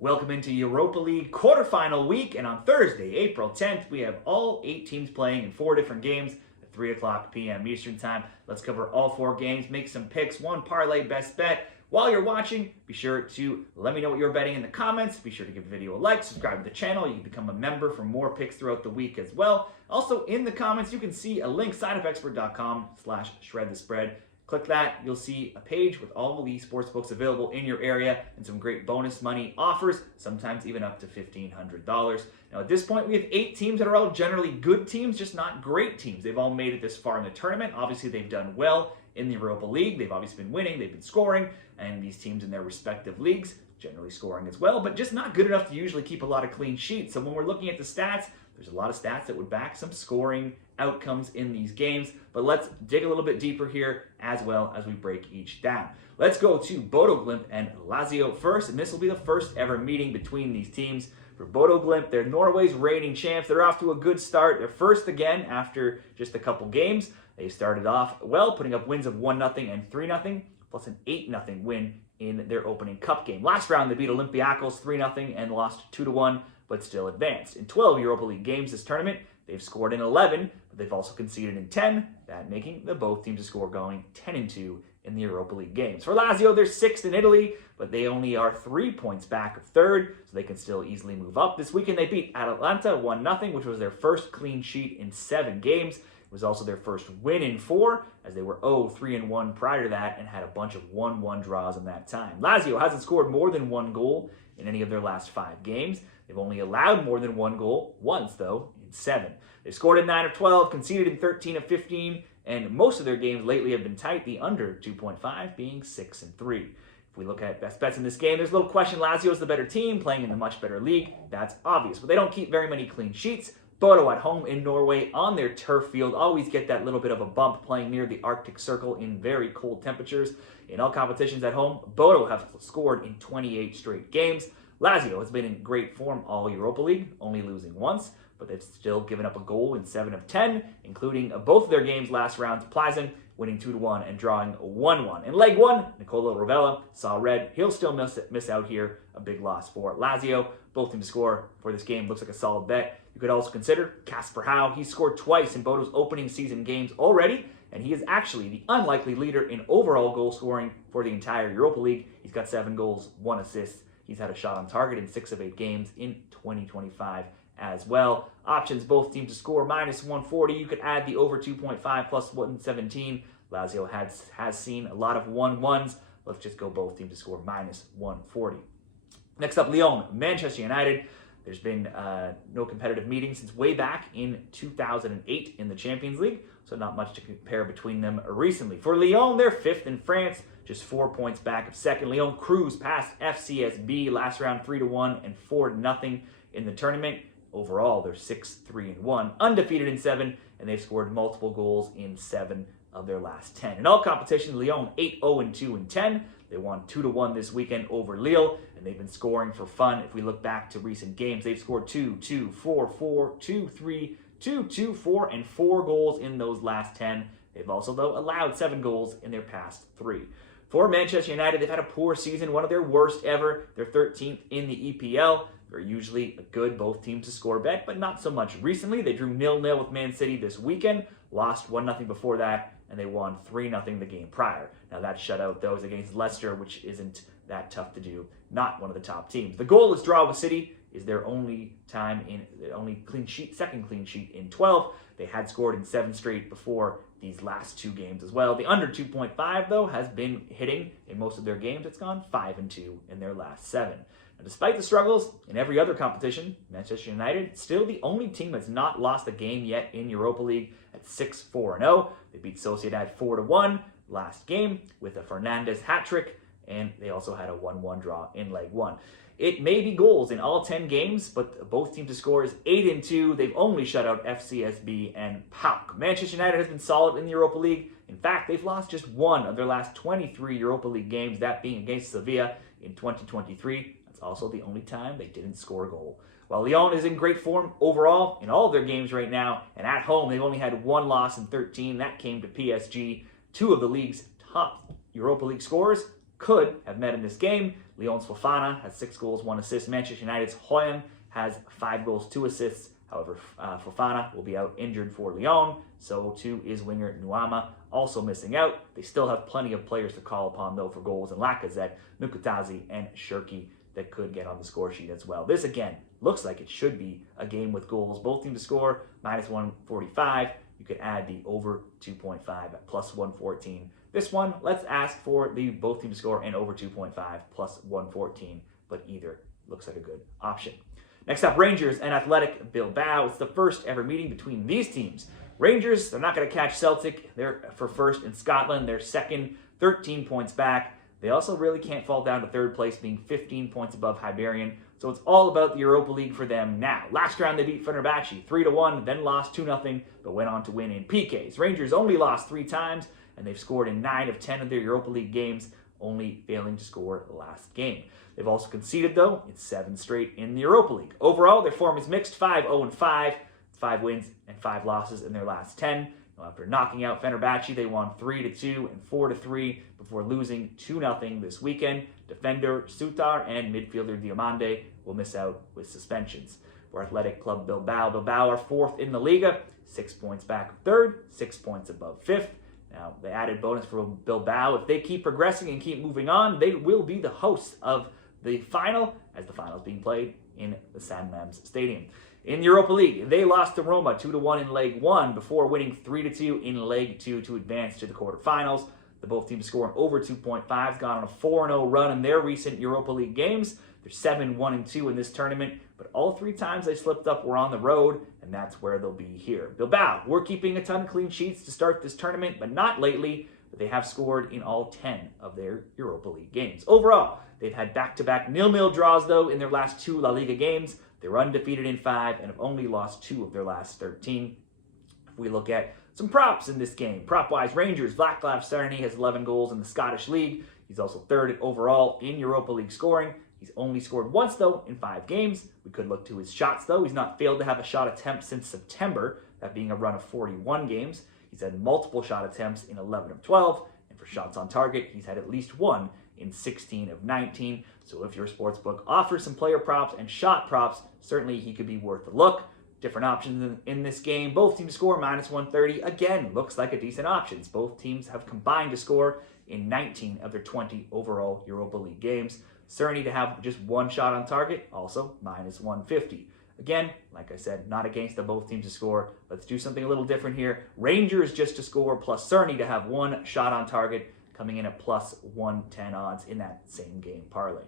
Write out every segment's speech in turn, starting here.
Welcome into Europa League quarterfinal week, and on Thursday, April 10th, we have all 8 teams playing in 4 different games at 3 o'clock p.m. Eastern Time. Let's cover all 4 games, make some picks, one parlay best bet. While you're watching, be sure to let me know what you're betting in the comments. Be sure to give the video a like, subscribe to the channel. You can become a member for more picks throughout the week as well. Also, in the comments, you can see a link, sideofexpert.com/shredthespread. Click that, you'll see a page with all the sportsbooks available in your area and some great bonus money offers, sometimes even up to $1,500. Now at this point, we have 8 teams that are all generally good teams, just not great teams. They've all made it this far in the tournament. Obviously, they've done well in the Europa League. They've obviously been winning, they've been scoring, and these teams in their respective leagues generally scoring as well, but just not good enough to usually keep a lot of clean sheets. So when we're looking at the stats, there's a lot of stats that would back some scoring outcomes in these games, but let's dig a little bit deeper here as well as we break each down. Let's go to Bodo Glimt and Lazio first, and this will be the first ever meeting between these teams. For Bodo Glimt, they're Norway's reigning champs. They're off to a good start. They're first again after just a couple games. They started off well, putting up wins of 1-0 and 3-0, plus an 8-0 win in their opening cup game. Last round, they beat Olympiacos 3-0 and lost 2-1, but still advanced. In 12 Europa League games this tournament, they've scored in 11, but they've also conceded in 10, that making the both teams to score going 10-2 in the Europa League games. For Lazio, they're 6th in Italy, but they only are 3 points back of 3rd, so they can still easily move up. This weekend, they beat Atalanta 1-0, which was their first clean sheet in 7 games. It was also their first win in 4, as they were 0-3-1 prior to that and had a bunch of 1-1 draws in that time. Lazio hasn't scored more than 1 goal in any of their last 5 games. They've only allowed more than 1 goal once, though, in 7. They scored in 9 of 12, conceded in 13 of 15, and most of their games lately have been tight, the under 2.5 being 6-3. If we look at best bets in this game, there's little question Lazio is the better team, playing in the much better league. That's obvious, but they don't keep very many clean sheets. Bodo at home in Norway on their turf field always get that little bit of a bump playing near the Arctic Circle in very cold temperatures. In all competitions at home, Bodo have scored in 28 straight games. Lazio has been in great form all Europa League, only losing once, but they've still given up a goal in 7 of 10, including both of their games last round to Plzen, winning 2-1 and drawing 1-1. In Leg 1, Nicola Rovella saw red. He'll still miss out here, a big loss for Lazio. Both teams to score for this game looks like a solid bet. You could also consider Kasper Howe. He scored twice in Bodo's opening season games already, and he is actually the unlikely leader in overall goal scoring for the entire Europa League. He's got 7 goals, 1 assist. He's had a shot on target in 6 of 8 games in 2025 as well. Options, both teams to score -140. You could add the over 2.5 plus 117. Lazio has seen a lot of 1-1s. Let's just go both teams to score -140. Next up, Lyon, Manchester United. There's been no competitive meeting since way back in 2008 in the Champions League, so not much to compare between them recently. For Lyon, they're 5th in France, just 4 points back of 2nd. Lyon cruised past FCSB last round 3-1 and 4-0 in the tournament. Overall, they're 6-3-1, undefeated in 7, and they've scored multiple goals in 7 of their last 10. In all competitions, Lyon 8-0-2 in 10. They won 2-1 this weekend over Lille, and they've been scoring for fun. If we look back to recent games, they've scored 2-2, 4-4, 2-3, 2-2, 4, and 4 goals in those last 10. They've also, though, allowed 7 goals in their past 3. For Manchester United, they've had a poor season, one of their worst ever. They're 13th in the EPL. They're usually a good both teams to score bet, but not so much recently. They drew 0-0 with Man City this weekend, lost 1-0 before that, and they won 3-0 the game prior. Now that shutout, though, is against Leicester, which isn't that tough to do. Not one of the top teams. The goalless draw with City is their only clean sheet, second clean sheet in 12. They had scored in 7 straight before these last 2 games as well. The under 2.5, though, has been hitting in most of their games. It's gone 5-2 in their last 7. And despite the struggles in every other competition, Manchester United still the only team that's not lost a game yet in Europa League at 6-4-0. They beat Sociedad 4-1 last game with a Fernandes hat-trick, and they also had a 1-1 draw in Leg 1. It may be goals in all 10 games, but both teams to score is 8-2. They've only shut out FCSB and PAOK. Manchester United has been solid in the Europa League. In fact, they've lost just 1 of their last 23 Europa League games, that being against Sevilla in 2023. That's also the only time they didn't score a goal. While Lyon is in great form overall in all of their games right now, and at home they've only had 1 loss in 13. That came to PSG. 2 of the league's top Europa League scorers could have met in this game. Lyon's Fofana has 6 goals, 1 assist. Manchester United's Hoying has 5 goals, 2 assists. However, Fofana will be out injured for Lyon. So too is winger Nuama, also missing out. They still have plenty of players to call upon, though, for goals in Lacazette, Mukatazi, and Shirky that could get on the score sheet as well. This, again, looks like it should be a game with goals. Both teams to score, minus 145. You could add the over 2.5 at plus 114. This one, let's ask for the both teams to score and over 2.5 plus 114, but either looks like a good option. Next up, Rangers and Athletic Bilbao. It's the first ever meeting between these teams. Rangers, they're not going to catch Celtic. They're for first in Scotland. They're second, 13 points back. They also really can't fall down to third place, being 15 points above Hibernian. So it's all about the Europa League for them now. Last round, they beat Fenerbahce 3-1, then lost 2-0, but went on to win in PKs. Rangers only lost 3 times, and they've scored in 9 of 10 of their Europa League games, only failing to score last game. They've also conceded, though, in 7 straight in the Europa League. Overall, their form is mixed, 5-0-5, 5 wins and 5 losses in their last 10. Now, after knocking out Fenerbahce, they won 3-2 and 4-3 before losing 2-0 this weekend. Defender Sutar and midfielder Diomande will miss out with suspensions. For Athletic Club Bilbao, Bilbao are 4th in the Liga, 6 points back of 3rd, 6 points above 5th. Now, the added bonus for Bilbao, if they keep progressing and keep moving on, they will be the hosts of the final, as the final is being played in the San Mamés Stadium. In the Europa League, they lost to Roma 2-1 in Leg 1 before winning 3-2 in Leg 2 to advance to the quarterfinals. The both teams scoring over 2.5, gone on a 4-0 run in their recent Europa League games. They're 7-1-2 in this tournament, but all 3 times they slipped up were on the road, and that's where they'll be here. Bilbao, we're keeping a ton of clean sheets to start this tournament, but not lately. But they have scored in all 10 of their Europa League games. Overall, they've had back-to-back 0-0 draws, though, in their last 2 La Liga games. They're undefeated in 5 and have only lost 2 of their last 13. If we look at some props in this game, prop-wise, Rangers, Václav Cerny has 11 goals in the Scottish League. He's also 3rd overall in Europa League scoring. He's only scored once, though, in 5 games. We could look to his shots, though. He's not failed to have a shot attempt since September, that being a run of 41 games. He's had multiple shot attempts in 11 of 12, and for shots on target, he's had at least 1 in 16 of 19. So if your sportsbook offers some player props and shot props, certainly he could be worth a look. Different options in this game. Both teams score minus 130. Again, looks like a decent option. Both teams have combined to score in 19 of their 20 overall Europa League games. Cerny to have just 1 shot on target, also minus 150. Again, like I said, not against the both teams to score. Let's do something a little different here. Rangers just to score plus Cerny to have 1 shot on target, coming in at plus 110 odds in that same game parlay.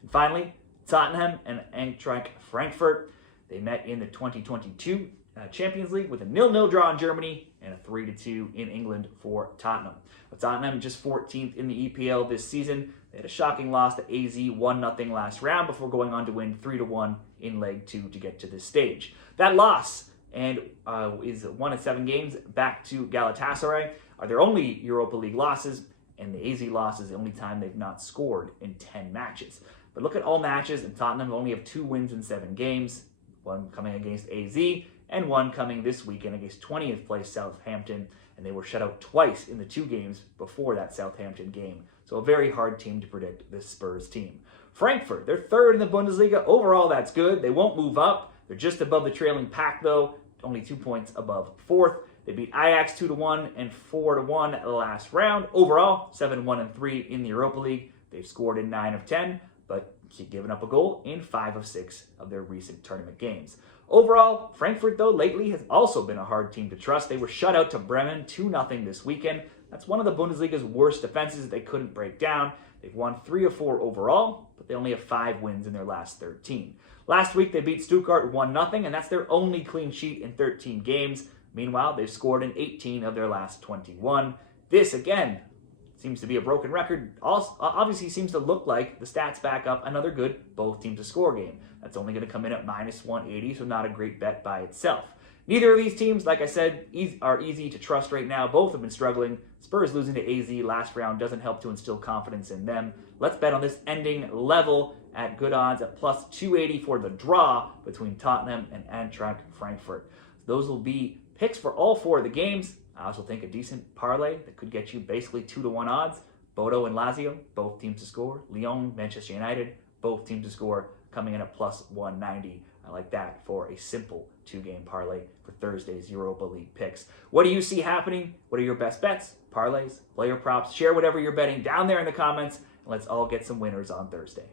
And finally, Tottenham and Eintracht Frankfurt. They met in the 2022 Champions League with a 0-0 draw in Germany and a 3-2 in England for Tottenham. But Tottenham just 14th in the EPL this season. They had a shocking loss to AZ 1-0 last round before going on to win 3-1 in Leg 2 to get to this stage. That loss and is 1 of 7 games back to Galatasaray are their only Europa League losses, and the AZ loss is the only time they've not scored in 10 matches. But look at all matches, and Tottenham only have 2 wins in 7 games, 1 coming against AZ and 1 coming this weekend against 20th place Southampton, and they were shut out twice in the 2 games before that Southampton game. So a very hard team to predict, this Spurs team. Frankfurt, they're 3rd in the Bundesliga. Overall, that's good. They won't move up. They're just above the trailing pack, though, only 2 points above 4th. They beat Ajax 2-1 and 4-1 last round. Overall, 7-1-3 in the Europa League. They've scored in 9 of 10, but keep giving up a goal in 5 of 6 of their recent tournament games. Overall, Frankfurt, though, lately has also been a hard team to trust. They were shut out to Bremen 2-0 this weekend. That's one of the Bundesliga's worst defenses that they couldn't break down. They've won 3 of 4 overall, but they only have 5 wins in their last 13. Last week, they beat Stuttgart 1-0, and that's their only clean sheet in 13 games. Meanwhile, they've scored in 18 of their last 21. This, again, seems to be a broken record. Also, obviously seems to look like the stats back up another good both teams to score game. That's only going to come in at minus 180, so not a great bet by itself. Neither of these teams, like I said, are easy to trust right now. Both have been struggling. Spurs losing to AZ last round doesn't help to instill confidence in them. Let's bet on this ending level at good odds at plus 280 for the draw between Tottenham and Eintracht Frankfurt. Those will be picks for all 4 of the games. I also think a decent parlay that could get you basically 2-1 odds, Bodo and Lazio, both teams to score. Lyon, Manchester United, both teams to score, coming in at plus 190. I like that for a simple 2-game parlay for Thursday's Europa League picks. What do you see happening? What are your best bets, parlays, player props? Share whatever you're betting down there in the comments, and let's all get some winners on Thursday.